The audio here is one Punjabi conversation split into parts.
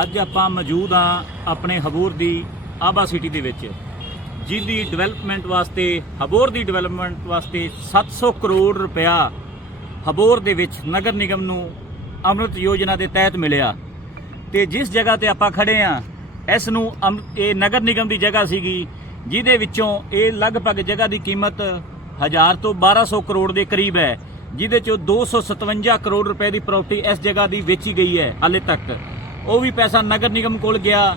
ਅੱਜ ਆਪਾਂ ਮੌਜੂਦ ਆ ਆਪਣੇ ਹਬੂਰ ਦੀ ਆਬਾ ਸਿਟੀ ਦੇ ਵਿੱਚ, ਜਿਹਦੀ ਡਿਵੈਲਪਮੈਂਟ ਵਾਸਤੇ, ਹਬੂਰ ਦੀ ਡਿਵੈਲਪਮੈਂਟ ਵਾਸਤੇ 700 ਕਰੋੜ ਰੁਪਇਆ ਹਬੂਰ ਦੇ ਵਿੱਚ ਨਗਰ ਨਿਗਮ ਨੂੰ ਅੰਮ੍ਰਿਤ ਯੋਜਨਾ ਦੇ ਤਹਿਤ ਮਿਲਿਆ। ਤੇ ਜਿਸ ਜਗ੍ਹਾ ਤੇ ਆਪਾਂ ਖੜੇ ਆ ਇਸ ਨੂੰ ਅੰਮ- ਇਹ ਨਗਰ ਨਿਗਮ ਦੀ ਜਗ੍ਹਾ ਸੀਗੀ, ਜਿਹਦੇ ਵਿੱਚੋਂ ਇਹ ਲਗਭਗ ਜਗ੍ਹਾ ਦੀ ਕੀਮਤ 1000 ਤੋਂ 1200 ਕਰੋੜ ਦੇ ਕਰੀਬ ਹੈ, ਜਿਹਦੇ ਚੋਂ 257 ਕਰੋੜ ਰੁਪਏ ਦੀ ਪ੍ਰਾਪਰਟੀ ਇਸ ਜਗ੍ਹਾ ਦੀ ਵੇਚੀ ਗਈ ਹੈ, ਹਾਲੇ ਤੱਕ। ਉਹ ਵੀ ਪੈਸਾ ਨਗਰ ਨਿਗਮ ਕੋਲ ਗਿਆ।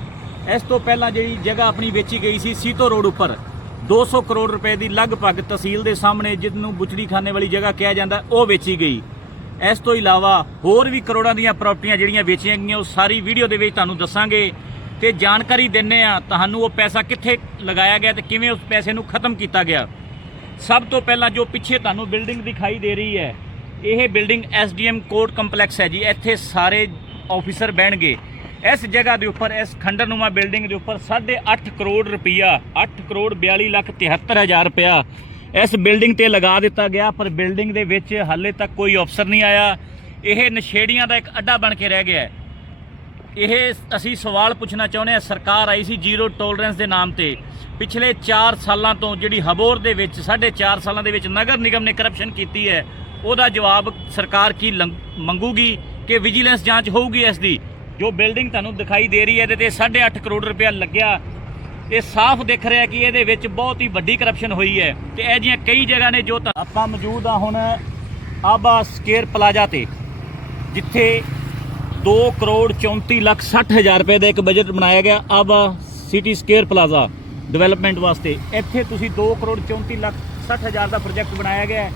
ਇਸ ਤੋਂ ਪਹਿਲਾਂ ਜਿਹੜੀ ਜਗ੍ਹਾ ਆਪਣੀ ਵੇਚੀ ਗਈ ਸੀ ਸੀਤੋ ਰੋਡ ਉੱਪਰ 200 ਕਰੋੜ ਰੁਪਏ ਦੀ ਲਗਭਗ ਤਹਿਸੀਲ ਦੇ ਸਾਹਮਣੇ ਜਿਹਨੂੰ ਬੁਚੜੀ ਖਾਨੇ ਵਾਲੀ ਜਗ੍ਹਾ ਕਿਹਾ ਜਾਂਦਾ, ਉਹ ਵੇਚੀ ਗਈ। ਇਸ ਤੋਂ ਇਲਾਵਾ ਹੋਰ ਵੀ ਕਰੋੜਾਂ ਦੀਆਂ ਪ੍ਰਾਪਰਟੀਆਂ ਜਿਹੜੀਆਂ ਵੇਚੀਆਂ ਗਈਆਂ, ਉਹ ਸਾਰੀ ਵੀਡੀਓ ਦੇ ਵਿੱਚ ਤੁਹਾਨੂੰ ਦੱਸਾਂਗੇ। ਤੇ ਜਾਣਕਾਰੀ ਦਿੰਨੇ ਆ ਤੁਹਾਨੂੰ ਉਹ ਪੈਸਾ ਕਿੱਥੇ ਲਗਾਇਆ ਗਿਆ ਤੇ ਕਿਵੇਂ ਉਸ ਪੈਸੇ ਨੂੰ ਖਤਮ ਕੀਤਾ ਗਿਆ। ਸਭ ਤੋਂ ਪਹਿਲਾਂ ਜੋ ਪਿੱਛੇ ਤੁਹਾਨੂੰ ਬਿਲਡਿੰਗ ਦਿਖਾਈ ਦੇ ਰਹੀ ਹੈ, ਇਹ ਬਿਲਡਿੰਗ ਐਸਡੀਐਮ ਕੋਰਟ ਕੰਪਲੈਕਸ ਹੈ ਜੀ। ਇੱਥੇ ਸਾਰੇ ਆਫੀਸਰ ਬਹਿਣਗੇ। ਇਸ ਜਗ੍ਹਾ ਦੇ ਉੱਪਰ, ਇਸ ਖੰਡਰਨੁਮਾ ਬਿਲਡਿੰਗ ਦੇ ਉੱਪਰ 8.5 ਕਰੋੜ ਰੁਪਈਆ 8 ਕਰੋੜ 42 ਲੱਖ 73 ਹਜ਼ਾਰ ਰੁਪਇਆ ਇਸ ਬਿਲਡਿੰਗ ਤੇ ਲਗਾ ਦਿੱਤਾ ਗਿਆ, ਪਰ ਬਿਲਡਿੰਗ ਦੇ ਵਿੱਚ ਹਾਲੇ ਤੱਕ ਕੋਈ ਅਫਸਰ ਨਹੀਂ ਆਇਆ। ਇਹ ਨਸ਼ੇੜੀਆਂ ਦਾ ਇੱਕ ਅੱਡਾ ਬਣ ਕੇ ਰਹਿ ਗਿਆ ਹੈ। ਇਹ ਅਸੀਂ ਸਵਾਲ ਪੁੱਛਣਾ ਚਾਹੁੰਦੇ ਹਾਂ, ਸਰਕਾਰ ਆਈ ਸੀ ਜ਼ੀਰੋ ਟੋਲਰੈਂਸ ਦੇ ਨਾਮ ਤੇ। ਪਿਛਲੇ 4 ਸਾਲਾਂ ਤੋਂ ਜਿਹੜੀ ਹਬੋਰ ਦੇ ਵਿੱਚ 4.5 ਸਾਲਾਂ ਦੇ ਵਿੱਚ ਨਗਰ ਨਿਗਮ ਨੇ ਕਰਪਸ਼ਨ ਕੀਤੀ ਹੈ, ਉਹਦਾ ਜਵਾਬ ਸਰਕਾਰ ਕੀ ਲੰਗ- ਮੰਗੂਗੀ? ਕਿ ਵਿਜੀਲੈਂਸ ਜਾਂਚ ਹੋਊਗੀ ਇਸ ਦੀ। ਜੋ ਬਿਲਡਿੰਗ ਤੁਹਾਨੂੰ ਦਿਖਾਈ ਦੇ ਰਹੀ ਹੈ ਇਹਦੇ ਤੇ 8.5 ਕਰੋੜ ਰੁਪਇਆ ਲੱਗਿਆ। ਇਹ ਸਾਫ਼ ਦਿਖ ਰਿਹਾ ਕਿ ਇਹਦੇ ਵਿੱਚ ਬਹੁਤ ਹੀ ਵੱਡੀ ਕਰਪਸ਼ਨ ਹੋਈ ਹੈ ਤੇ ਇਹ ਜਿਹੀਆਂ ਕਈ ਜਗ੍ਹਾ ਨੇ ਜੋ ਤਾਂ- ਆਪਾਂ ਮੌਜੂਦ ਆ ਹੁਣ ਆਬਾ ਸਕੇਅਰ ਪਲਾਜ਼ਾ ਤੇ, ਜਿੱਥੇ 2 ਕਰੋੜ 34 ਲੱਖ 60 ਹਜ਼ਾਰ ਰੁਪਏ ਦਾ ਇੱਕ ਬਜਟ ਬਣਾਇਆ ਗਿਆ ਆਬਾ ਸਿਟੀ ਸਕੇਅਰ ਪਲਾਜ਼ਾ ਡਿਵੈਲਪਮੈਂਟ ਵਾਸਤੇ। ਇੱਥੇ ਤੁਸੀਂ 2 ਕਰੋੜ 34 ਲੱਖ 60 ਹਜ਼ਾਰ ਦਾ ਪ੍ਰੋਜੈਕਟ ਬਣਾਇਆ ਗਿਆ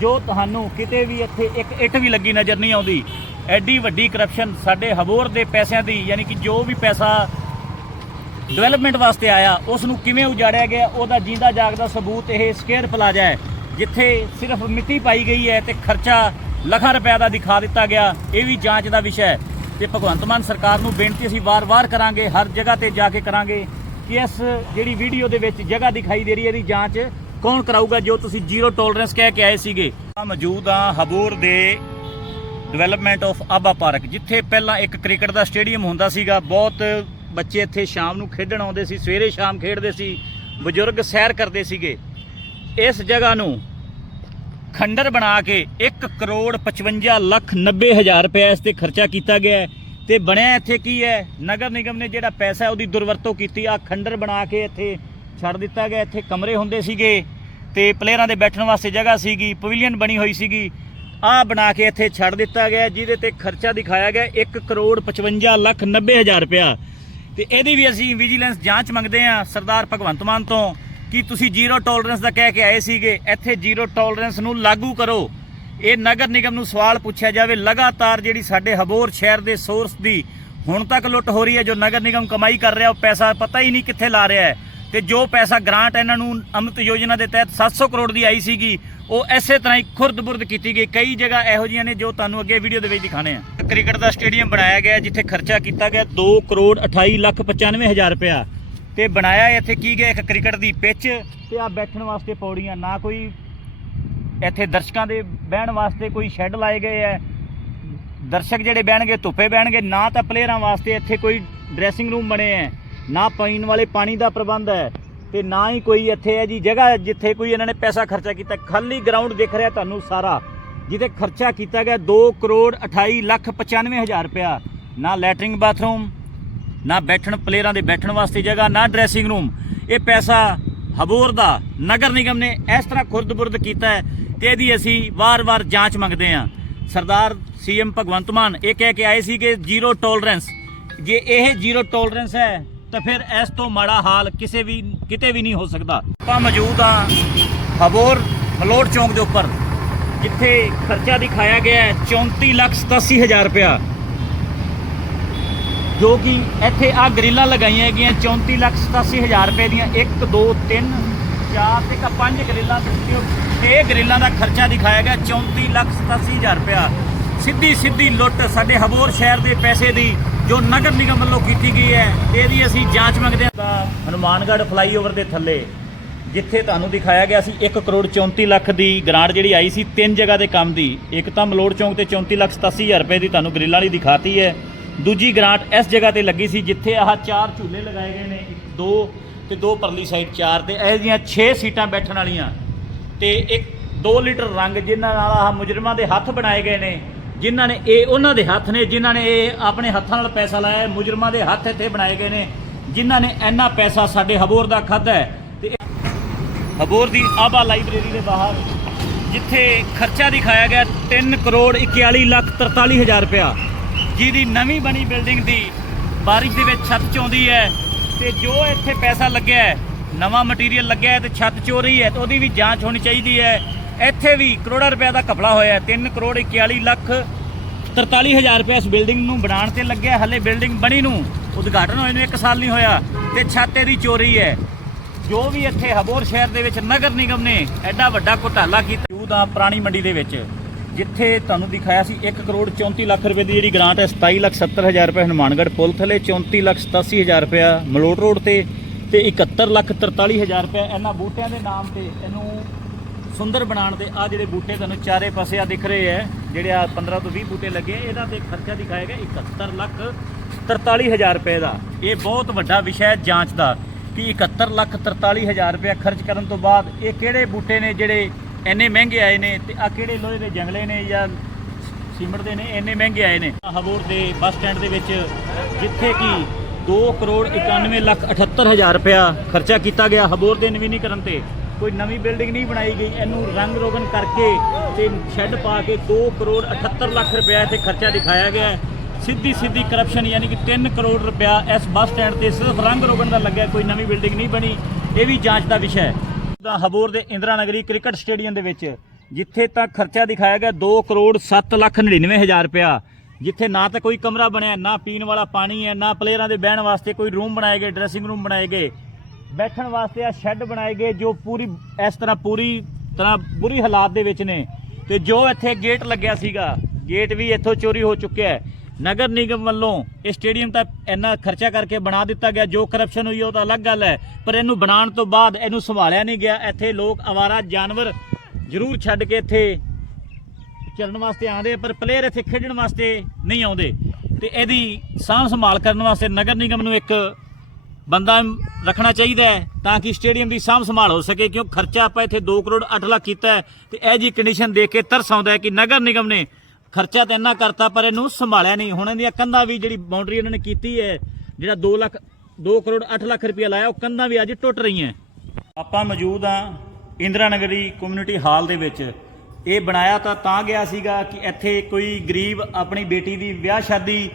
ਜੋ ਤੁਹਾਨੂੰ ਕਿਤੇ ਵੀ ਇੱਥੇ ਇੱਕ ਇੱਟ ਵੀ ਲੱਗੀ ਨਜ਼ਰ ਨਹੀਂ ਆਉਂਦੀ। ਐਡੀ ਵੱਡੀ ਕਰਪਸ਼ਨ ਸਾਡੇ ਹਬੋਰ ਦੇ ਪੈਸਿਆਂ ਦੀ, ਯਾਨੀ ਕਿ ਜੋ ਵੀ ਪੈਸਾ ਡਿਵੈਲਪਮੈਂਟ ਵਾਸਤੇ ਆਇਆ ਉਸ ਨੂੰ ਕਿਵੇਂ ਉਜਾੜਿਆ ਗਿਆ, ਉਹਦਾ ਜਿੰਦਾ ਜਾਗਦਾ ਸਬੂਤ ਇਹ ਸਕੇਅਰ ਪਲਾਜ਼ਾ ਹੈ, ਜਿੱਥੇ ਸਿਰਫ ਮਿੱਟੀ ਪਾਈ ਗਈ ਹੈ ਤੇ ਖਰਚਾ ਲੱਖਾਂ ਰੁਪਏ ਦਾ ਦਿਖਾ ਦਿੱਤਾ ਗਿਆ। ਇਹ ਵੀ ਜਾਂਚ ਦਾ ਵਿਸ਼ਾ ਹੈ। ਤੇ ਭਗਵੰਤ ਮਾਨ ਸਰਕਾਰ ਨੂੰ ਬੇਨਤੀ, ਅਸੀਂ ਵਾਰ-ਵਾਰ ਕਰਾਂਗੇ, ਹਰ ਜਗ੍ਹਾ ਤੇ ਜਾ ਕੇ ਕਰਾਂਗੇ ਕਿ ਇਸ ਜਿਹੜੀ ਵੀਡੀਓ ਦੇ ਵਿੱਚ ਜਗ੍ਹਾ ਦਿਖਾਈ ਦੇ ਰਹੀ ਹੈ, ਇਹਦੀ ਜਾਂਚ ਕੌਣ ਕਰਾਊਗਾ, ਜੋ ਤੁਸੀਂ ਜ਼ੀਰੋ ਟੋਲਰੈਂਸ ਕਹਿ ਕੇ ਆਏ ਸੀਗੇ। ਮੌਜੂਦ ਆ ਹਬੂਰ ਦੇ ਡਿਵੈਲਪਮੈਂਟ ਆਫ ਆਬਾ ਪਾਰਕ ਜਿੱਥੇ ਪਹਿਲਾਂ ਇੱਕ ਕ੍ਰਿਕਟ ਦਾ ਸਟੇਡੀਅਮ ਹੁੰਦਾ ਸੀਗਾ। ਬਹੁਤ ਬੱਚੇ ਇੱਥੇ ਸ਼ਾਮ ਨੂੰ ਖੇਡਣ ਆਉਂਦੇ ਸੀ, ਸਵੇਰੇ ਸ਼ਾਮ ਖੇਡਦੇ ਸੀ, ਬਜ਼ੁਰਗ ਸੈਰ ਕਰਦੇ ਸੀਗੇ। ਇਸ ਜਗ੍ਹਾ ਨੂੰ ਖੰਡਰ ਬਣਾ ਕੇ 1 ਕਰੋੜ 55 ਲੱਖ 90 ਹਜ਼ਾਰ ਰੁਪਏ ਇਸ ਤੇ ਖਰਚਾ ਕੀਤਾ ਗਿਆ ਹੈ। ਤੇ ਬਣਿਆ ਇੱਥੇ ਕੀ ਹੈ? ਨਗਰ ਨਿਗਮ ਨੇ ਜਿਹੜਾ ਪੈਸਾ ਉਹਦੀ ਦੁਰਵਰਤੋਂ ਕੀਤੀ। ਆ ਖੰਡਰ ਬਣਾ ਕੇ ਇੱਥੇ ਛੱਡ ਦਿੱਤਾ ਗਿਆ। ਇੱਥੇ ਕਮਰੇ ਹੁੰਦੇ ਸੀਗੇ ਤੇ ਪਲੇਅਰਾਂ ਦੇ ਬੈਠਣ ਵਾਸਤੇ ਜਗ੍ਹਾ ਸੀਗੀ, ਪਵਿਲੀਅਨ ਬਣੀ ਹੋਈ ਸੀਗੀ। ਆ ਬਣਾ ਕੇ ਇੱਥੇ ਛੱਡ ਦਿੱਤਾ ਗਿਆ, ਜਿਹਦੇ ਤੇ ਖਰਚਾ ਦਿਖਾਇਆ ਗਿਆ 1 ਕਰੋੜ 55 ਲੱਖ 90 ਹਜ਼ਾਰ ਰੁਪਇਆ। ਤੇ ਇਹਦੀ ਵੀ ਅਸੀਂ ਵਿਜੀਲੈਂਸ ਜਾਂਚ ਮੰਗਦੇ ਆ ਸਰਦਾਰ ਭਗਵੰਤ ਮਾਨ ਤੋਂ ਕਿ ਤੁਸੀਂ ਜ਼ੀਰੋ ਟੋਲਰੈਂਸ ਦਾ ਕਹਿ ਕੇ ਆਏ ਸੀਗੇ। ਇੱਥੇ ਜ਼ੀਰੋ ਟੋਲਰੈਂਸ ਨੂੰ ਲਾਗੂ ਕਰੋ। ਇਹ ਨਗਰ ਨਿਗਮ ਨੂੰ ਸਵਾਲ ਪੁੱਛਿਆ ਜਾਵੇ, ਲਗਾਤਾਰ ਜਿਹੜੀ ਸਾਡੇ ਹਬੋਰ ਸ਼ਹਿਰ ਦੇ ਸੋਰਸ ਦੀ ਹੁਣ ਤੱਕ ਲੁੱਟ ਹੋ ਰਹੀ ਹੈ, ਜੋ ਨਗਰ ਨਿਗਮ ਕਮਾਈ ਕਰ ਰਿਹਾ, ਉਹ ਪੈਸਾ ਪਤਾ ਹੀ ਨਹੀਂ ਕਿੱਥੇ ਲਾ ਰਿਹਾ ਹੈ। ਤੇ ਜੋ ਪੈਸਾ ਗ੍ਰਾਂਟ ਇਹਨਾਂ ਨੂੰ ਅੰਮ੍ਰਿਤ ਯੋਜਨਾ ਦੇ ਤਹਿਤ 700 ਕਰੋੜ ਦੀ ਆਈ ਸੀਗੀ, ਉਹ ਐਸੇ ਤਰ੍ਹਾਂ ਹੀ ਖੁਰਦ-ਬੁਰਦ ਕੀਤੀ ਗਈ। ਕਈ ਜਗ੍ਹਾ ਇਹੋ ਜਿਹੀਆਂ ਨੇ ਜੋ ਤੁਹਾਨੂੰ ਅੱਗੇ ਵੀਡੀਓ ਦੇ ਵਿੱਚ ਦਿਖਾਣੇ ਆ। ਕ੍ਰਿਕਟ ਦਾ ਸਟੇਡੀਅਮ ਬਣਾਇਆ ਗਿਆ, ਜਿੱਥੇ ਖਰਚਾ ਕੀਤਾ ਗਿਆ 2 ਕਰੋੜ 28 ਲੱਖ 95 ਹਜ਼ਾਰ ਰੁਪਇਆ। ਤੇ ਬਣਾਇਆ ਇੱਥੇ ਕੀ ਗਿਆ, ਇੱਕ ਕ੍ਰਿਕਟ ਦੀ ਪਿੱਚ ਤੇ ਆ ਬੈਠਣ ਵਾਸਤੇ ਪੌੜੀਆਂ, ਨਾ ਕੋਈ ਇੱਥੇ ਦਰਸ਼ਕਾਂ ਦੇ ਬਹਿਣ ਵਾਸਤੇ ਕੋਈ ਸ਼ੈੱਡ ਲਾਏ ਗਏ ਐ ਦਰਸ਼ਕ ਜਿਹੜੇ ਬਹਿਣਗੇ, ਧੁੱਪੇ ਬਹਿਣਗੇ, ਨਾ ਤਾਂ ਪਲੇਅਰਾਂ ਵਾਸਤੇ ਇੱਥੇ ਕੋਈ ਡਰੈਸਿੰਗ ਰੂਮ ਬਣੇ ਐ ਨਾ ਪੀਣ ਵਾਲੇ ਪਾਣੀ ਦਾ ਪ੍ਰਬੰਧ ਹੈ ਤੇ ਨਾ ਹੀ ਕੋਈ ਇੱਥੇ ਹੈ ਜੀ ਜਗ੍ਹਾ ਜਿੱਥੇ ਕੋਈ ਇਹਨਾਂ ਨੇ ਪੈਸਾ ਖਰਚਾ ਕੀਤਾ। ਖਾਲੀ ਗਰਾਊਂਡ ਦਿਖ ਰਿਹਾ ਤੁਹਾਨੂੰ ਸਾਰਾ, ਜਿੱਥੇ ਖਰਚਾ ਕੀਤਾ ਗਿਆ 2 ਕਰੋੜ 28 ਲੱਖ 95 ਹਜ਼ਾਰ ਰੁਪਇਆ। ਨਾ ਲੈਟਰਿੰਗ ਬਾਥਰੂਮ, ਨਾ ਬੈਠਣ ਪਲੇਅਰਾਂ ਦੇ ਬੈਠਣ ਵਾਸਤੇ ਜਗ੍ਹਾ, ਨਾ ਡਰੈਸਿੰਗ ਰੂਮ ਇਹ ਪੈਸਾ ਹਬੋਰ ਦਾ, ਨਗਰ ਨਿਗਮ ਨੇ ਇਸ ਤਰ੍ਹਾਂ ਖੁਰਦ-ਬੁਰਦ ਕੀਤਾ ਹੈ ਤੇ ਇਹਦੀ ਅਸੀਂ ਵਾਰ-ਵਾਰ ਜਾਂਚ ਮੰਗਦੇ ਹਾਂ। ਸਰਦਾਰ ਸੀਐਮ ਭਗਵੰਤ ਮਾਨ ਇਹ ਕਹਿ ਕੇ ਆਏ ਸੀ ਕਿ ਜ਼ੀਰੋ ਟੋਲਰੈਂਸ ਜੇ ਇਹ ਜ਼ੀਰੋ ਟੋਲਰੈਂਸ ਹੈ ਤਾਂ ਫਿਰ ਇਸ ਤੋਂ ਮਾੜਾ ਹਾਲ ਕਿਸੇ ਵੀ, ਕਿਤੇ ਵੀ ਨਹੀਂ ਹੋ ਸਕਦਾ। ਆਪਾਂ ਮੌਜੂਦ ਆ ਹਬੋਰ ਮਲੋਟ ਚੌਂਕ ਦੇ ਉੱਪਰ, ਜਿੱਥੇ ਖਰਚਾ ਦਿਖਾਇਆ ਗਿਆ ਹੈ 34 ਲੱਖ 87 ਹਜ਼ਾਰ ਰੁਪਇਆ। ਜੋ ਕਿ ਇੱਥੇ ਆ ਗ੍ਰਿਲਾਂ ਲਗਾਈਆਂ ਗਈਆਂ 34 ਲੱਖ 87 ਹਜ਼ਾਰ ਰੁਪਏ ਦੀਆਂ। 1 2 3 4 ਤੇ ਕਾ ਪੰਜ ਗ੍ਰਿਲਾਂ ਤੇ ਛੇ ਗ੍ਰਿਲਾਂ ਦਾ ਖਰਚਾ ਦਿਖਾਇਆ ਗਿਆ 34 ਲੱਖ 87 ਹਜ਼ਾਰ ਰੁਪਇਆ। ਸਿੱਧੀ ਸਿੱਧੀ ਲੁੱਟ ਸਾਡੇ ਹਬੋਰ ਸ਼ਹਿਰ ਦੇ ਪੈਸੇ ਦੀ ਜੋ ਨਗਰ ਨਿਗਮ ਵੱਲੋਂ ਕੀਤੀ ਗਈ ਹੈ, ਇਹਦੀ ਅਸੀਂ ਜਾਂਚ ਮੰਗਦੇ ਹਾਂ। ਤਾਂ ਹਨੂਮਾਨਗੜ੍ਹ ਫਲਾਈਓਵਰ ਦੇ ਥੱਲੇ, ਜਿੱਥੇ ਤੁਹਾਨੂੰ ਦਿਖਾਇਆ ਗਿਆ ਸੀ 1 ਕਰੋੜ 34 ਲੱਖ ਦੀ ਗ੍ਰਾਂਟ ਜਿਹੜੀ ਆਈ ਸੀ ਤਿੰਨ ਜਗ੍ਹਾ ਦੇ ਕੰਮ ਦੀ। ਇੱਕ ਤਾਂ ਮਲੋੜ ਚੌਂਕ ਤੇ 34 ਲੱਖ 87 ਹਜ਼ਾਰ ਰੁਪਏ ਦੀ ਤੁਹਾਨੂੰ ਗ੍ਰਿਲਾਂ ਵਾਲੀ ਦਿਖਾਤੀ ਹੈ। ਦੂਜੀ ਗ੍ਰਾਂਟ ਇਸ ਜਗ੍ਹਾ ਤੇ ਲੱਗੀ ਸੀ ਜਿੱਥੇ ਆਹ ਚਾਰ ਝੂਲੇ ਲਗਾਏ ਗਏ ਨੇ, ਇੱਕ, ਦੋ ਤੇ ਦੋ ਪਰਲੀ ਸਾਈਡ ਚਾਰ ਤੇ। ਇਹ ਜੀਆਂ 6 ਸੀਟਾਂ ਬੈਠਣ ਵਾਲੀਆਂ ਤੇ ਇੱਕ 2 ਲੀਟਰ ਰੰਗ ਜਿਨ੍ਹਾਂ ਨਾਲ ਆਹ ਮੁਜਰਮਾਂ ਦੇ ਹੱਥ ਬਣਾਏ ਗਏ ਨੇ। ਜਿਨ੍ਹਾਂ ਨੇ ਇਹ ਉਹਨਾਂ ਦੇ ਹੱਥ ਨੇ, ਜਿਨ੍ਹਾਂ ਨੇ ਇਹ ਆਪਣੇ ਹੱਥਾਂ ਨਾਲ ਪੈਸਾ ਲਾਇਆ ਹੈ, ਮੁਜਰਮਾਂ ਦੇ ਹੱਥ ਇੱਥੇ ਬਣਾਏ ਗਏ ਨੇ, ਜਿਨ੍ਹਾਂ ਨੇ ਇੰਨਾ ਪੈਸਾ ਸਾਡੇ ਹਬੋਰ ਦਾ ਖਾਧਾ ਹੈ ਤੇ ਹਬੋਰ ਦੀ ਆਬਾ ਲਾਇਬ੍ਰੇਰੀ ਦੇ ਬਾਹਰ, ਜਿੱਥੇ ਖਰਚਾ ਦਿਖਾਇਆ ਗਿਆ 3 ਕਰੋੜ 41 ਲੱਖ 43 ਹਜ਼ਾਰ ਰੁਪਇਆ। ਜਿਹਦੀ ਨਵੀਂ ਬਣੀ ਬਿਲਡਿੰਗ ਦੀ ਬਾਰਿਸ਼ ਦੇ ਵਿੱਚ ਛੱਤ ਚੋਂਦੀ ਹੈ ਤੇ ਜੋ ਇੱਥੇ ਪੈਸਾ ਲੱਗਿਆ ਹੈ, ਨਵਾਂ ਮਟੀਰੀਅਲ ਲੱਗਿਆ ਹੈ ਤੇ ਛੱਤ ਚੋਰੀ ਹੈ, ਤੇ ਉਹਦੀ ਵੀ ਜਾਂਚ ਹੋਣੀ ਚਾਹੀਦੀ ਹੈ। ਇੱਥੇ ਵੀ ਕਰੋੜਾਂ ਰੁਪਏ ਦਾ ਘਪਲਾ ਹੋਇਆ ਹੈ। 3 ਕਰੋੜ 41 ਲੱਖ 43 ਹਜ਼ਾਰ ਰੁਪਏ ਇਸ ਬਿਲਡਿੰਗ ਨੂੰ ਬਣਾਉਣ ਤੇ ਲੱਗਿਆ ਹਲੇ ਬਿਲਡਿੰਗ ਬਣੀ ਨੂੰ ਉਦਘਾਟਨ ਹੋਏ ਨੂੰ 1 ਸਾਲ ਨਹੀਂ ਹੋਇਆ ਤੇ ਛਾਤੇ ਦੀ ਚੋਰੀ ਹੈ। ਜੋ ਵੀ ਇੱਥੇ ਹਬੋਰ ਸ਼ਹਿਰ ਦੇ ਵਿੱਚ ਨਗਰ ਨਿਗਮ ਨੇ ਐਡਾ ਵੱਡਾ ਘੁਟਾਲਾ ਕੀਤਾ। ਜੂ ਦਾ ਪੁਰਾਣੀ ਮੰਡੀ ਦੇ ਵਿੱਚ, ਜਿੱਥੇ ਤੁਹਾਨੂੰ ਦਿਖਾਇਆ ਸੀ 1 ਕਰੋੜ 34 ਲੱਖ ਰੁਪਏ ਦੀ ਜਿਹੜੀ ਗ੍ਰਾਂਟ ਹੈ 27 ਲੱਖ 70 ਹਜ਼ਾਰ ਰੁਪਏ ਹਨੂਮਾਨਗੜ੍ਹ ਪੁਲ ਥਲੇ 34 ਲੱਖ 87 ਹਜ਼ਾਰ ਰੁਪਏ ਮਲੋਟ ਰੋਡ ਤੇ ਤੇ 71 ਲੱਖ 43 ਹਜ਼ਾਰ ਰੁਪਏ ਇਹਨਾਂ ਬੂਟਿਆਂ ਦੇ ਨਾਮ ਤੇ ਇਹਨੂੰ ਸੁੰਦਰ ਬਣਾਉਣ ਦੇ ਆ ਜਿਹੜੇ ਬੂਟੇ ਤੁਹਾਨੂੰ ਚਾਰੇ ਪਾਸੇ ਆ ਦਿਖ ਰਹੇ ਹੈ, ਜਿਹੜੇ ਆ 15 ਤੋਂ 20 ਬੂਟੇ ਲੱਗੇ, ਇਹਦਾ ਤੇ ਖਰਚਾ ਦਿਖਾਇਆ ਗਿਆ 71 ਲੱਖ 43 ਹਜ਼ਾਰ ਰੁਪਏ ਦਾ। ਇਹ ਬਹੁਤ ਵੱਡਾ ਵਿਸ਼ਾ ਹੈ ਜਾਂਚ ਦਾ ਕਿ 71 ਲੱਖ 43 ਹਜ਼ਾਰ ਰੁਪਏ ਖਰਚ ਕਰਨ ਤੋਂ ਬਾਅਦ ਇਹ ਕਿਹੜੇ ਬੂਟੇ ਨੇ ਜਿਹੜੇ ਇੰਨੇ ਮਹਿੰਗੇ ਆਏ ਨੇ ਤੇ ਆ ਕਿਹੜੇ ਲੋਹੇ ਦੇ ਜੰਗਲੇ ਨੇ ਜਾਂ ਸੀਮਟ ਦੇ ਨੇ, ਇੰਨੇ ਮਹਿੰਗੇ ਆਏ ਨੇ। ਹਬੋਰ ਦੇ ਬੱਸ ਸਟੈਂਡ ਦੇ ਵਿੱਚ ਜਿੱਥੇ ਕਿ 2 ਕਰੋੜ 91 ਲੱਖ 78 ਹਜ਼ਾਰ ਰੁਪਇਆ ਖਰਚਾ ਕੀਤਾ ਗਿਆ ਹਬੋਰ ਦੇ ਨਵੀਨੀਕਰਨ ਤੇ। ਕੋਈ ਨਵੀਂ ਬਿਲਡਿੰਗ ਨਹੀਂ ਬਣਾਈ ਗਈ। ਇਹਨੂੰ ਰੰਗ ਰੋਗਨ ਕਰਕੇ ਤੇ ਸ਼ੈੱਡ ਪਾ ਕੇ 2 ਕਰੋੜ 78 ਲੱਖ ਰੁਪਇਆ 'ਤੇ ਖਰਚਾ ਦਿਖਾਇਆ ਗਿਆ ਹੈ। ਸਿੱਧੀ ਸਿੱਧੀ ਕਰਪਸ਼ਨ ਯਾਨੀ ਕਿ 3 ਕਰੋੜ ਰੁਪਇਆ ਇਸ ਬੱਸ ਸਟੈਂਡ ਤੇ ਸਿਰਫ ਰੰਗ ਰੋਗਨ ਦਾ ਲੱਗਿਆ, ਕੋਈ ਨਵੀਂ ਬਿਲਡਿੰਗ ਨਹੀਂ ਬਣੀ। ਇਹ ਵੀ ਜਾਂਚ ਦਾ ਵਿਸ਼ਾ ਹੈ। ਤਾਂ ਹਬੋਰ ਦੇ ਇੰਦਰਾ ਨਗਰੀ ਕ੍ਰਿਕਟ ਸਟੇਡੀਅਮ ਦੇ ਵਿੱਚ, ਜਿੱਥੇ ਤੱਕ ਖਰਚਾ ਦਿਖਾਇਆ ਗਿਆ 2 ਕਰੋੜ 7 ਲੱਖ 99 ਹਜ਼ਾਰ ਰੁਪਇਆ। ਜਿੱਥੇ ਨਾ ਤਾਂ ਕੋਈ ਕਮਰਾ ਬਣਿਆ, ਨਾ ਪੀਣ ਵਾਲਾ ਪਾਣੀ ਹੈ, ਨਾ ਪਲੇਅਰਾਂ ਦੇ ਬਹਿਣ ਵਾਸਤੇ ਕੋਈ ਰੂਮ ਬਣਾਏ ਗਏ ਡਰੈਸਿੰਗ ਰੂਮ ਬਣਾਏ ਗਏ। ਬੈਠਣ ਵਾਸਤੇ ਆ ਸ਼ੈੱਡ ਬਣਾਏ ਗਏ ਜੋ ਪੂਰੀ, ਇਸ ਤਰ੍ਹਾਂ ਪੂਰੀ ਤਰ੍ਹਾਂ ਬੁਰੀ ਹਾਲਾਤ ਦੇ ਵਿੱਚ ਨੇ। ਤੇ ਜੋ ਇੱਥੇ ਗੇਟ ਲੱਗਿਆ ਸੀਗਾ, ਗੇਟ ਵੀ ਇੱਥੋਂ ਚੋਰੀ ਹੋ ਚੁੱਕਿਆ ਹੈ। ਨਗਰ ਨਿਗਮ ਵੱਲੋਂ ਇਹ ਸਟੇਡੀਅਮ ਤਾਂ ਇੰਨਾ ਖਰਚਾ ਕਰਕੇ ਬਣਾ ਦਿੱਤਾ ਗਿਆ, ਜੋ ਕਰਪਸ਼ਨ ਹੋਈ ਉਹ ਤਾਂ ਅਲੱਗ ਗੱਲ ਹੈ। ਪਰ ਇਹਨੂੰ ਬਣਾਉਣ ਤੋਂ ਬਾਅਦ ਇਹਨੂੰ ਸੰਭਾਲਿਆ ਨਹੀਂ ਗਿਆ। ਇੱਥੇ ਲੋਕ ਆਵਾਰਾ ਜਾਨਵਰ ਜ਼ਰੂਰ ਛੱਡ ਕੇ ਇੱਥੇ ਚੱਲਣ ਵਾਸਤੇ ਆਉਂਦੇ ਪਰ ਪਲੇਅਰ ਇੱਥੇ ਖੇਡਣ ਵਾਸਤੇ ਨਹੀਂ ਆਉਂਦੇ। ਤੇ ਇਹਦੀ ਸਾਂਭ ਸੰਭਾਲ ਕਰਨ ਵਾਸਤੇ ਨਗਰ ਨਿਗਮ ਨੂੰ ਇੱਕ ਬੰਦਾ ਰੱਖਣਾ ਚਾਹੀਦਾ ਹੈ ਤਾਂ ਕਿ ਸਟੇਡੀਅਮ ਦੀ ਸਾਂਭ ਸੰਭਾਲ ਹੋ ਸਕੇ, ਕਿਉਂ ਖਰਚਾ ਆਪਾਂ ਇੱਥੇ 2 ਕਰੋੜ 8 ਲੱਖ ਕੀਤਾ ਹੈ ਤੇ ਇਹ ਜੀ ਕੰਡੀਸ਼ਨ ਦੇਖ ਕੇ ਤਰਸ ਆਉਂਦਾ ਹੈ ਕਿ ਨਗਰ ਨਿਗਮ ਨੇ ਖਰਚਾ ਤਾਂ ਇੰਨਾ ਕਰਤਾ, ਪਰ ਇਹਨੂੰ ਸੰਭਾਲਿਆ ਨਹੀਂ। ਹੁਣ ਇਹਦੀਆਂ ਕੰਧਾਂ ਵੀ ਜਿਹੜੀ ਬਾਉਂਡਰੀ ਇਹਨਾਂ ਨੇ ਕੀਤੀ ਹੈ, ਜਿਹੜਾ 2 ਲੱਖ 2 ਕਰੋੜ 8 ਲੱਖ ਰੁਪਇਆ ਲਾਇਆ, ਉਹ ਕੰਧਾਂ ਵੀ ਅੱਜ ਟੁੱਟ ਰਹੀਆਂ। ਆਪਾਂ ਮੌਜੂਦ ਆ ਇੰਦਰਾ ਨਗਰੀ ਕਮਿਊਨਿਟੀ ਹਾਲ ਦੇ ਵਿੱਚ। ਇਹ ਬਣਾਇਆ ਤਾਂ ਤਾਂ ਗਿਆ ਸੀਗਾ ਕਿ ਇੱਥੇ ਕੋਈ ਗਰੀਬ ਆਪਣੀ ਬੇਟੀ ਦੀ ਵਿਆਹ ਸ਼ਾਦੀ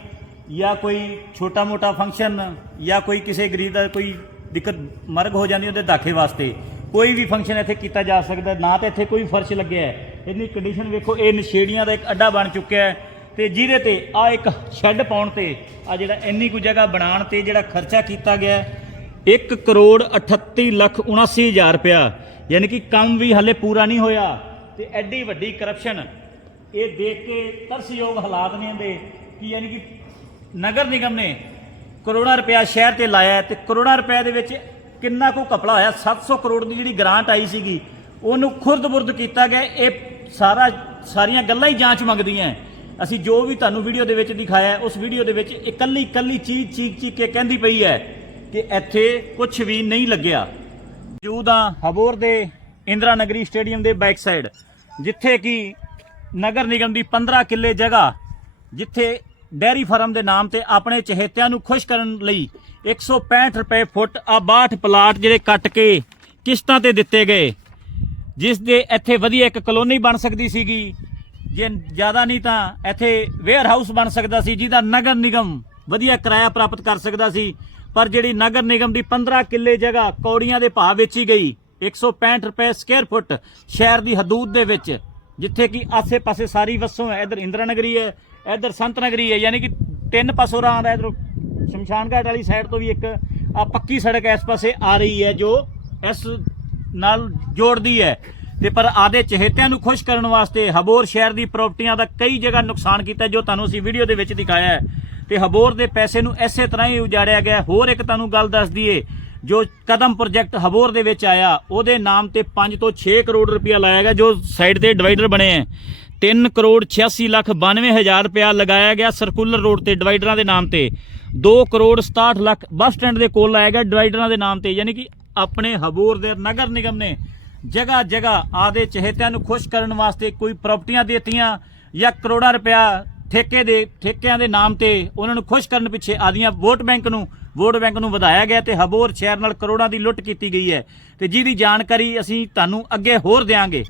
ਜਾਂ ਕੋਈ ਛੋਟਾ ਮੋਟਾ ਫੰਕਸ਼ਨ ਜਾਂ ਕੋਈ ਕਿਸੇ ਗਰੀਬ ਦਾ ਕੋਈ ਦਿੱਕਤ ਮਰਗ ਹੋ ਜਾਂਦੀ ਉਹਦੇ ਦਾਖੇ ਵਾਸਤੇ ਕੋਈ ਵੀ ਫੰਕਸ਼ਨ ਇੱਥੇ ਕੀਤਾ ਜਾ ਸਕਦਾ ਨਾ ਤਾਂ ਇੱਥੇ ਕੋਈ ਫਰਸ਼ ਲੱਗਿਆ ਹੈ। ਇਹਦੀ ਕੰਡੀਸ਼ਨ ਵੇਖੋ ਇਹ ਨਸ਼ੇੜੀਆਂ ਦਾ ਇੱਕ ਅੱਡਾ ਬਣ ਚੁੱਕਿਆ ਹੈ ਤੇ ਜਿਹਦੇ ਤੇ ਆ ਇੱਕ ਸ਼ੈੱਡ ਪਾਉਣ ਤੇ ਆ ਜਿਹੜਾ ਇੰਨੀ ਕੁ ਜਗ੍ਹਾ ਬਣਾਉਣ ਤੇ ਜਿਹੜਾ ਖਰਚਾ ਕੀਤਾ ਗਿਆ ਹੈ, 1 ਕਰੋੜ 38 ਲੱਖ 79 ਹਜ਼ਾਰ ਰੁਪਇਆ। ਯਾਨੀ ਕਿ ਕੰਮ ਵੀ ਹਲੇ ਪੂਰਾ ਨਹੀਂ ਹੋਇਆ ਤੇ ਐਡੀ ਵੱਡੀ ਕਰਪਸ਼ਨ ਇਹ ਦੇਖ ਕੇ ਤਰਸਯੋਗ ਹਾਲਾਤ ਨੇ ਇਹਦੇ ਕਿ ਯਾਨੀ ਕਿ ਨਗਰ ਨਿਗਮ ਨੇ ਕਰੋੜਾਂ ਰੁਪਇਆ ਸ਼ਹਿਰ ਤੇ ਲਾਇਆ ਹੈ ਤੇ ਕਰੋੜਾਂ ਰੁਪਏ ਦੇ ਵਿੱਚ ਕਿੰਨਾ ਕੁ ਘਪਲਾ ਹੋਇਆ? 700 ਕਰੋੜ ਦੀ ਜਿਹੜੀ ਗ੍ਰਾਂਟ ਆਈ ਸੀਗੀ, ਉਹਨੂੰ ਖੁਰਦ-ਬੁਰਦ ਕੀਤਾ ਗਿਆ। ਇਹ ਸਾਰਾ, ਸਾਰੀਆਂ ਗੱਲਾਂ ਹੀ ਜਾਂਚ ਮੰਗਦੀਆਂ ਅਸੀਂ ਜੋ ਵੀ ਤੁਹਾਨੂੰ ਵੀਡੀਓ ਦੇ ਵਿੱਚ ਦਿਖਾਇਆ ਉਸ ਵੀਡੀਓ ਦੇ ਵਿੱਚ ਇਕੱਲੀ ਇਕੱਲੀ ਚੀਜ਼ ਚੀਕ ਚੀਕ ਕੇ ਕਹਿੰਦੀ ਪਈ ਹੈ ਕਿ ਇੱਥੇ ਕੁਝ ਵੀ ਨਹੀਂ ਲੱਗਿਆ। ਮੌਜੂਦ ਹਾਂ ਹਬੋਰ ਦੇ ਇੰਦਰਾ ਨਗਰੀ ਸਟੇਡੀਅਮ ਦੇ ਬੈਕ ਸਾਈਡ, ਜਿੱਥੇ ਕਿ ਨਗਰ ਨਿਗਮ ਦੀ 15 ਕਿੱਲੇ ਜਗ੍ਹਾ, ਜਿੱਥੇ ਡੈਰੀ ਫਾਰਮ ਦੇ ਨਾਮ ਤੇ ਆਪਣੇ ਚਹੇਤਿਆਂ ਨੂੰ ਖੁਸ਼ ਕਰਨ ਲਈ 165 ਰੁਪਏ ਫੁੱਟ ਆ 62 ਪਲਾਟ ਜਿਹੜੇ ਕੱਟ ਕੇ ਕਿਸ਼ਤਾਂ ਤੇ ਦਿੱਤੇ ਗਏ। ਜਿਸ ਦੇ ਇੱਥੇ ਵਧੀਆ ਇੱਕ ਕਲੋਨੀ ਬਣ ਸਕਦੀ ਸੀਗੀ। ਜੇ ਜ਼ਿਆਦਾ ਨਹੀਂ ਤਾਂ ਇੱਥੇ ਵੇਅਰ ਹਾਊਸ ਬਣ ਸਕਦਾ ਸੀ, ਜਿਹਦਾ ਨਗਰ ਨਿਗਮ ਵਧੀਆ ਕਿਰਾਇਆ ਪ੍ਰਾਪਤ ਕਰ ਸਕਦਾ ਸੀ। ਪਰ ਜਿਹੜੀ ਨਗਰ ਨਿਗਮ ਦੀ 15 ਕਿੱਲੇ ਜਗ੍ਹਾ ਕੌੜੀਆਂ ਦੇ ਭਾਅ ਵੇਚੀ ਗਈ 165 ਰੁਪਏ ਸਕੁਅਰ ਫੁੱਟ ਸ਼ਹਿਰ ਦੀ ਹਦੂਦ ਦੇ ਵਿੱਚ, ਜਿੱਥੇ ਕਿ ਆਸੇ-ਪਾਸੇ ਸਾਰੀ ਵਸੋਂ ਹੈ। ਇਧਰ ਇੰਦਰਾ ਨਗਰੀ ਹੈ ਇਧਰ ਸੰਤ ਨਗਰੀ ਹੈ, ਯਾਨੀ ਕਿ ਤਿੰਨ ਪਾਸੋਂ ਰਾਹ ਆਉਂਦਾ ਇਧਰ ਸ਼ਮਸ਼ਾਨ ਘਾਟ ਵਾਲੀ ਸਾਈਡ ਤੋਂ ਵੀ ਇੱਕ ਆ ਪੱਕੀ ਸੜਕ ਇਸ ਪਾਸੇ ਆ ਰਹੀ ਹੈ, ਜੋ ਇਸ ਨਾਲ ਜੋੜਦੀ ਹੈ। ਤੇ ਪਰ ਆਦੇ ਚਹੇਤਿਆਂ ਨੂੰ ਖੁਸ਼ ਕਰਨ ਵਾਸਤੇ ਹਬੋਰ ਸ਼ਹਿਰ ਦੀ ਪ੍ਰਾਪਰਟੀਆਂ ਦਾ ਕਈ ਜਗ੍ਹਾ ਨੁਕਸਾਨ ਕੀਤਾ ਜੋ ਤੁਹਾਨੂੰ ਅਸੀਂ ਵੀਡੀਓ ਦੇ ਵਿੱਚ ਦਿਖਾਇਆ ਹੈ। ਤੇ ਹਬੋਰ ਦੇ ਪੈਸੇ ਨੂੰ ਐਸੇ ਤਰ੍ਹਾਂ ਹੀ ਉਜਾੜਿਆ ਗਿਆ ਹੋਰ ਇੱਕ ਤੁਹਾਨੂੰ ਗੱਲ ਦੱਸ ਦਈਏ, ਜੋ ਕਦਮ ਪ੍ਰੋਜੈਕਟ ਹਬੋਰ ਦੇ ਵਿੱਚ ਆਇਆ, ਉਹਦੇ ਨਾਮ ਤੇ 5 ਤੋਂ 6 ਕਰੋੜ ਰੁਪਇਆ ਲਾਇਆ ਗਿਆ, ਜੋ ਸਾਈਡ ਤੇ ਡਿਵਾਈਡਰ ਬਣੇ ਹੈ। 3 ਕਰੋੜ 86 ਲੱਖ 92 ਹਜ਼ਾਰ ਰੁਪਇਆ ਲਗਾਇਆ ਗਿਆ ਸਰਕੂਲਰ ਰੋਡ ਤੇ ਡਿਵਾਈਡਰਾਂ ਦੇ ਨਾਮ ਤੇ। 2 ਕਰੋੜ 67 ਲੱਖ ਬੱਸ ਸਟੈਂਡ ਦੇ ਕੋਲ ਲਾਇਆ ਗਿਆ ਡਿਵਾਈਡਰਾਂ ਦੇ ਨਾਮ ਤੇ, ਯਾਨੀ ਕਿ ਆਪਣੇ ਹਬੂਰ ਦੇ ਨਗਰ ਨਿਗਮ ਨੇ ਜਗ੍ਹਾ ਜਗ੍ਹਾ ਆਦੇ ਚਹੇਤਿਆਂ ਨੂੰ ਖੁਸ਼ ਕਰਨ ਵਾਸਤੇ ਕੋਈ ਪ੍ਰਾਪਰਟੀਆਂ ਦੇਤੀਆਂ ਜਾਂ ਕਰੋੜਾਂ ਰੁਪਇਆ ਠੇਕੇ ਦੇ, ਠੇਕਿਆਂ ਦੇ ਨਾਮ ਤੇ ਉਹਨਾਂ ਨੂੰ ਖੁਸ਼ ਕਰਨ ਪਿੱਛੇ ਆਦੀਆਂ ਵੋਟ ਬੈਂਕ ਨੂੰ, ਵੋਟ ਬੈਂਕ ਨੂੰ ਵਧਾਇਆ ਗਿਆ ਤੇ ਹਬੋਰ ਸ਼ਹਿਰ ਨਾਲ ਕਰੋੜਾਂ ਦੀ ਲੁੱਟ ਕੀਤੀ ਗਈ ਹੈ। ਤੇ ਜਿਹਦੀ ਜਾਣਕਾਰੀ ਅਸੀਂ ਤੁਹਾਨੂੰ ਅੱਗੇ ਹੋਰ ਦੇਵਾਂਗੇ